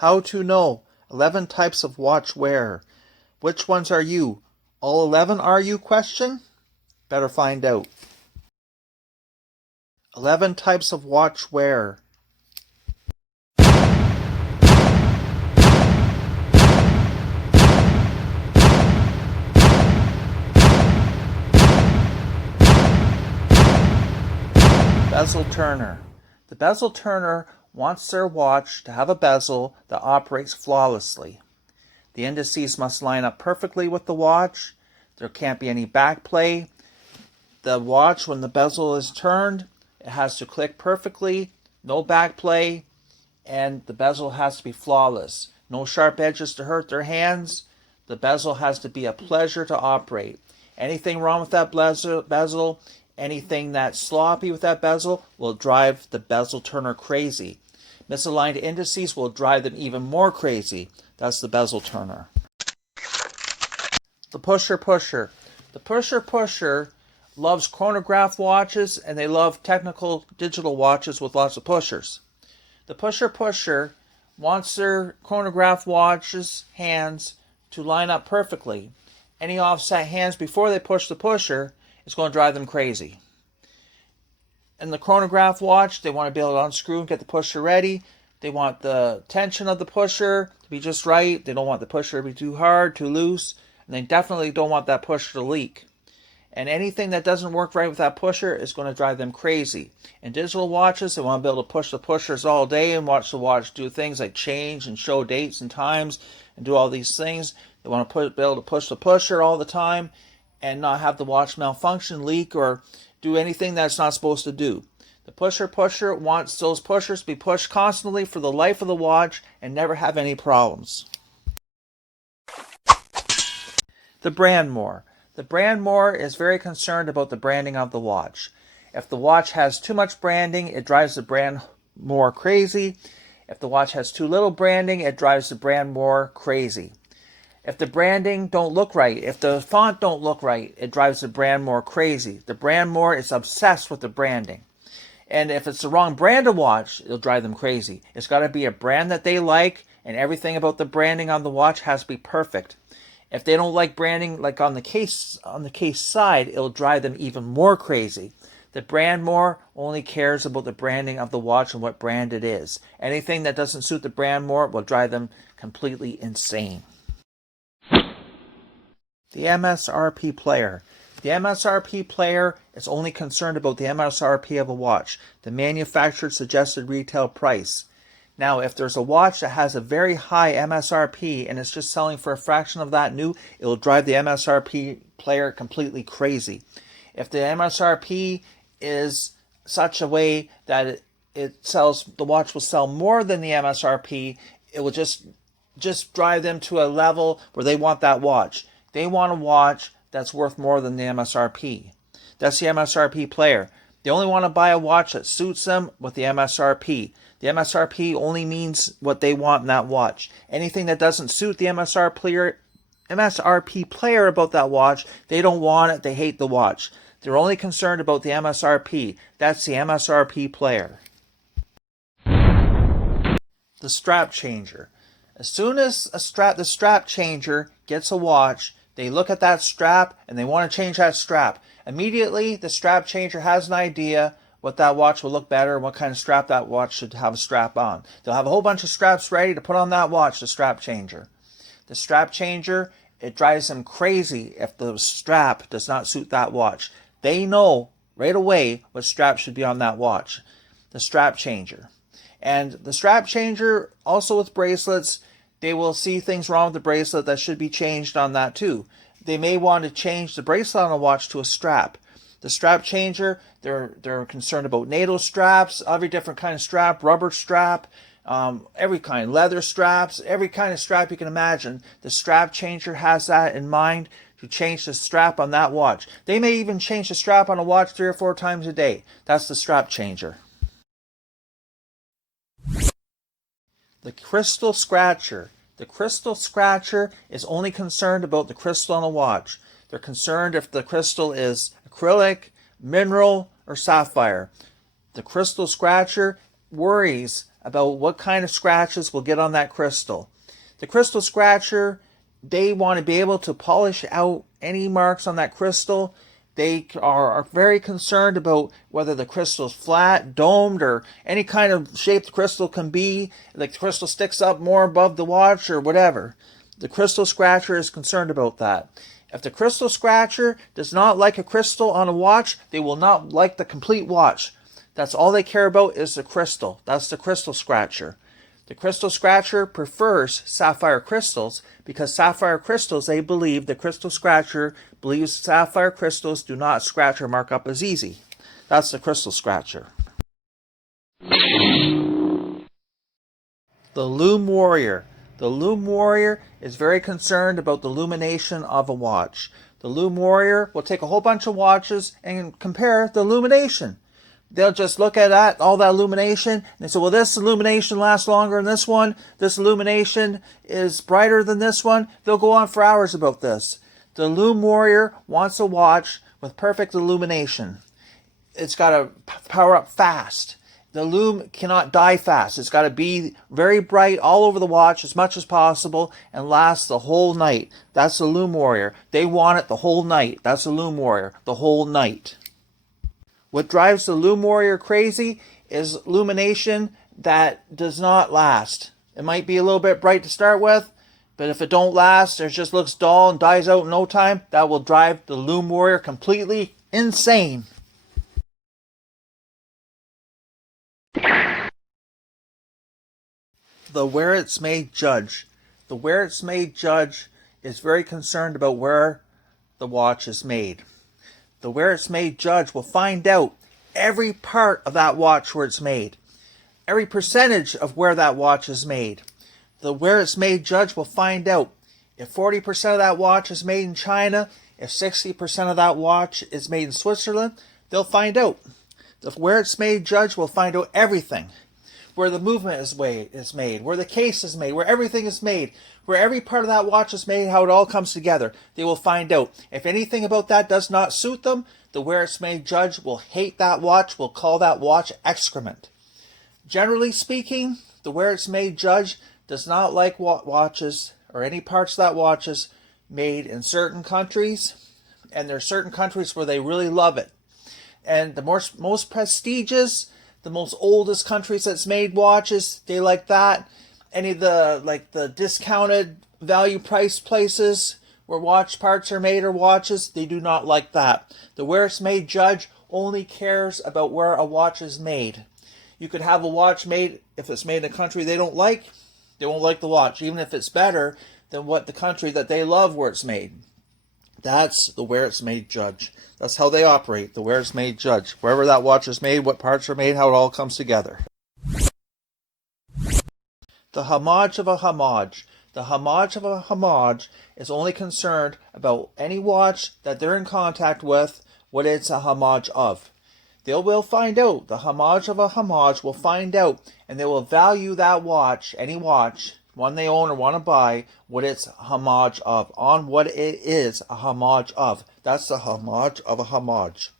How to know 11 types of watch wear. Which ones are you? All 11 are you? Question? Better find out. 11 types of watch wear. Bezel Turner. The Bezel Turner wants their watch to have a bezel that operates flawlessly. The indices must line up perfectly with the watch. There can't be any back play. The watch, when the bezel is turned, it has to click perfectly, no back play, and the bezel has to be flawless. No sharp edges to hurt their hands. The bezel has to be a pleasure to operate. Anything wrong with that bezel, anything that's sloppy with that bezel will drive the Bezel Turner crazy. Misaligned indices will drive them even more crazy. That's the Bezel Turner. The pusher. The pusher loves chronograph watches, and they love technical digital watches with lots of pushers. The pusher wants their chronograph watches hands to line up perfectly. Any offset hands before they push the pusher is going to drive them crazy. In the chronograph watch, they want to be able to unscrew and get the pusher ready. They want the tension of the pusher to be just right. They don't want the pusher to be too hard, too loose. And they definitely don't want that pusher to leak. And anything that doesn't work right with that pusher is going to drive them crazy. In digital watches, they want to be able to push the pushers all day and watch the watch do things like change and show dates and times and do all these things. They want to be able to push the pusher all the time and not have the watch malfunction, leak, or do anything that's not supposed to do. The pusher wants those pushers to be pushed constantly for the life of the watch and never have any problems. The Brandmore. The Brandmore is very concerned about the branding of the watch. If the watch has too much branding, it drives the Brandmore crazy. If the watch has too little branding, it drives the Brandmore crazy. If the branding don't look right, if the font don't look right, it drives the Brandmore crazy. The Brandmore is obsessed with the branding. And if it's the wrong brand of watch, it'll drive them crazy. It's got to be a brand that they like, and everything about the branding on the watch has to be perfect. If they don't like branding, like on the case side, it'll drive them even more crazy. The Brandmore only cares about the branding of the watch and what brand it is. Anything that doesn't suit the Brandmore will drive them completely insane. The MSRP Player. The MSRP Player is only concerned about the MSRP of a watch, the manufacturer's suggested retail price. Now, if there's a watch that has a very high MSRP and it's just selling for a fraction of that new, it will drive the MSRP Player completely crazy. If the MSRP is such a way that the watch will sell more than the MSRP, it will just drive them to a level where they want that watch. They want a watch that's worth more than the MSRP. That's the MSRP Player. They only want to buy a watch that suits them with the MSRP. The MSRP only means what they want in that watch. Anything that doesn't suit the MSRP Player about that watch, they don't want it, they hate the watch. They're only concerned about the MSRP. That's the MSRP Player. The strap changer. As soon as the strap changer gets a watch, they look at that strap and they want to change that strap. Immediately, the strap changer has an idea what that watch will look better and what kind of strap that watch should have a strap on. They'll have a whole bunch of straps ready to put on that watch, the strap changer. The strap changer, it drives them crazy if the strap does not suit that watch. They know right away what strap should be on that watch. The strap changer. And the strap changer, also with bracelets, they will see things wrong with the bracelet that should be changed on that too. They may want to change the bracelet on a watch to a strap. The strap changer, they're concerned about NATO straps, every different kind of strap, rubber strap, every kind, leather straps, every kind of strap you can imagine. The strap changer has that in mind to change the strap on that watch. They may even change the strap on a watch 3 or 4 times a day. That's the strap changer. The crystal scratcher. The crystal scratcher is only concerned about the crystal on a watch. They're concerned if the crystal is acrylic, mineral, or sapphire. The crystal scratcher worries about what kind of scratches will get on that crystal. The crystal scratcher, they want to be able to polish out any marks on that crystal. They are very concerned about whether the crystal is flat, domed, or any kind of shape the crystal can be, like the crystal sticks up more above the watch or whatever. The crystal scratcher is concerned about that. If the crystal scratcher does not like a crystal on a watch, they will not like the complete watch. That's all they care about is the crystal. That's the crystal scratcher. The crystal scratcher prefers sapphire crystals because sapphire crystals, they believe, the crystal scratcher believes sapphire crystals do not scratch or mark up as easy. That's the crystal scratcher. The Lume Warrior. The Lume Warrior is very concerned about the illumination of a watch. The Lume Warrior will take a whole bunch of watches and compare the illumination. They'll just look at that, all that illumination, and they say, well, this illumination lasts longer than this one. This illumination is brighter than this one. They'll go on for hours about this. The Lume Warrior wants a watch with perfect illumination. It's got to power up fast. The Lume cannot die fast. It's got to be very bright all over the watch as much as possible and last the whole night. That's the Lume Warrior. They want it the whole night. That's the Lume Warrior, the whole night. What drives the Lume Warrior crazy is illumination that does not last. It might be a little bit bright to start with, but if it don't last, it just looks dull and dies out in no time, that will drive the Lume Warrior completely insane. The Where It's Made judge. The Where It's Made judge is very concerned about where the watch is made. The Where It's Made judge will find out every part of that watch where it's made, every percentage of where that watch is made. The Where It's Made judge will find out if 40% of that watch is made in China, if 60% of that watch is made in Switzerland. They'll find out. The Where It's Made judge will find out everything. Where the movement is made, where the case is made, where everything is made, where every part of that watch is made, how it all comes together. They will find out. If anything about that does not suit them, the Where It's Made judge will hate that watch, will call that watch excrement. Generally speaking, the Where It's Made judge does not like watches or any parts of that watches made in certain countries, and there are certain countries where they really love it. And the most prestigious, the most oldest countries that's made watches, they like that. Any of the discounted value price places where watch parts are made or watches, they do not like that. The Where It's Made judge only cares about where a watch is made. You could have a watch made, if it's made in a country they don't like, they won't like the watch, even if it's better than what the country that they love where it's made. That's the Where It's Made judge. That's how they operate, the Where It's Made judge. Wherever that watch is made, what parts are made, how it all comes together. The homage of a homage. The homage of a homage is only concerned about any watch that they're in contact with, what it's a homage of. They will find out. The homage of a homage will find out, and they will value that watch, any watch, one they own or want to buy, what it's a homage of, on what it is a homage of. That's the homage of a homage.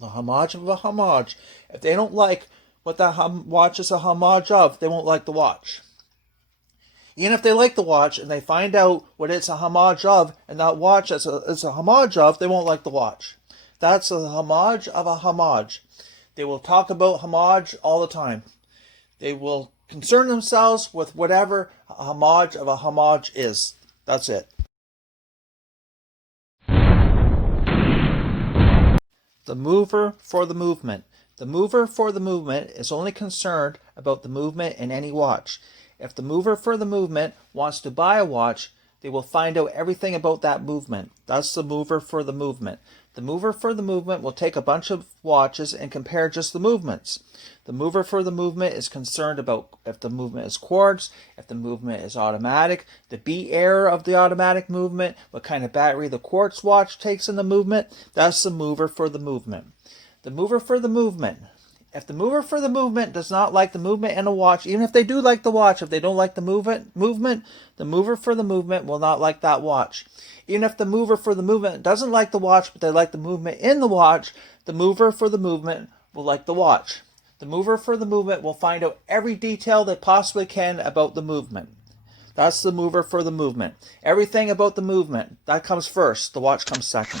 The homage of a homage. If they don't like what that watch is a homage of, they won't like the watch. Even if they like the watch and they find out what it's a homage of, and that watch is a homage of, they won't like the watch. That's the homage of a homage. They will talk about homage all the time. They will concern themselves with whatever a homage of a homage is. That's it. The mover for the movement. The mover for the movement is only concerned about the movement in any watch. If the mover for the movement wants to buy a watch, they will find out everything about that movement. That's the mover for the movement. The mover for the movement will take a bunch of watches and compare just the movements. The mover for the movement is concerned about if the movement is quartz, if the movement is automatic, the beat error of the automatic movement, what kind of battery the quartz watch takes in the movement. That's the mover for the movement. The mover for the movement. If the mover for the movement does not like the movement in a watch, even if they do like the watch, if they don't like the movement, the mover for the movement will not like that watch. Even if the mover for the movement doesn't like the watch, but they like the movement in the watch, the mover for the movement will like the watch. The mover for the movement will find out every detail they possibly can about the movement. That's the mover for the movement. Everything about the movement, that comes first. The watch comes second.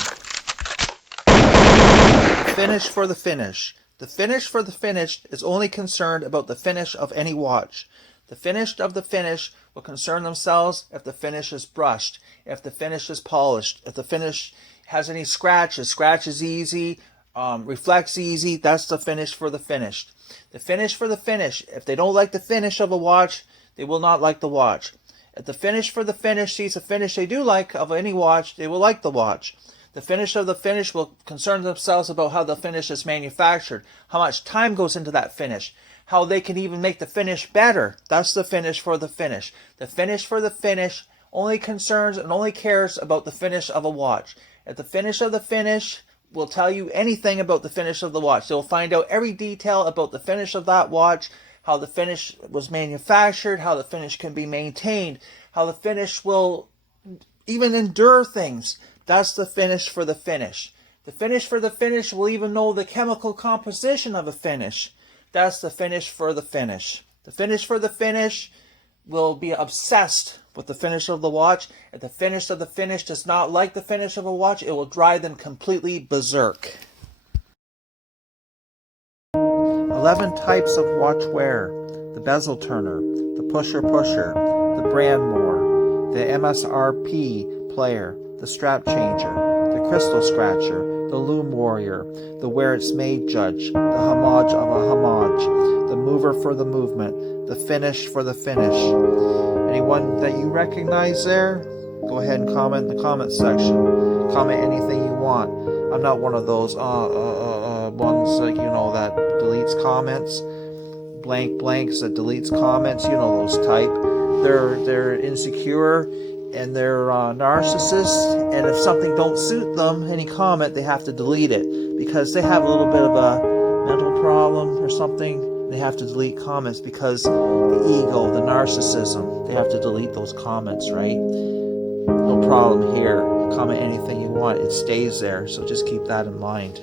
The finish for the finish. The finish for the finish is only concerned about the finish of any watch. The finish of the finish will concern themselves if the finish is brushed, if the finish is polished, if the finish has any scratches. Scratch is easy, reflects easy. That's the finish for the finished. The finish for the finish. If they don't like the finish of a watch, they will not like the watch. If the finish for the finish sees a finish they do like of any watch, they will like the watch. The finish of the finish will concern themselves about how the finish is manufactured, how much time goes into that finish, how they can even make the finish better. That's the finish for the finish. The finish for the finish only concerns and only cares about the finish of a watch. If the finish of the finish will tell you anything about the finish of the watch, they'll find out every detail about the finish of that watch, how the finish was manufactured, how the finish can be maintained, how the finish will even endure things. That's the finish for the finish. The finish for the finish will even know the chemical composition of a finish. That's the finish for the finish. The finish for the finish will be obsessed with the finish of the watch. If the finish of the finish does not like the finish of a watch, it will drive them completely berserk. 11 types of watch wear. The Bezel Turner, the Pusher, the Brandmore, the MSRP Player, the Strap Changer, the Crystal Scratcher, the Lume Warrior, the Where It's Made Judge, the Homage of a Homage, the Mover for the Movement, the Finish for the Finish. Anyone that you recognize there? Go ahead and comment in the comment section. Comment anything you want. I'm not one of those ones that that deletes comments, blanks that deletes comments. Those type. They're insecure and they're narcissists. And if something don't suit them, any comment, they have to delete it because they have a little bit of a mental problem or something. They have to delete comments because the ego, the narcissism. They have to delete those comments, right? No problem here. Comment anything you want. It stays there. So just keep that in mind.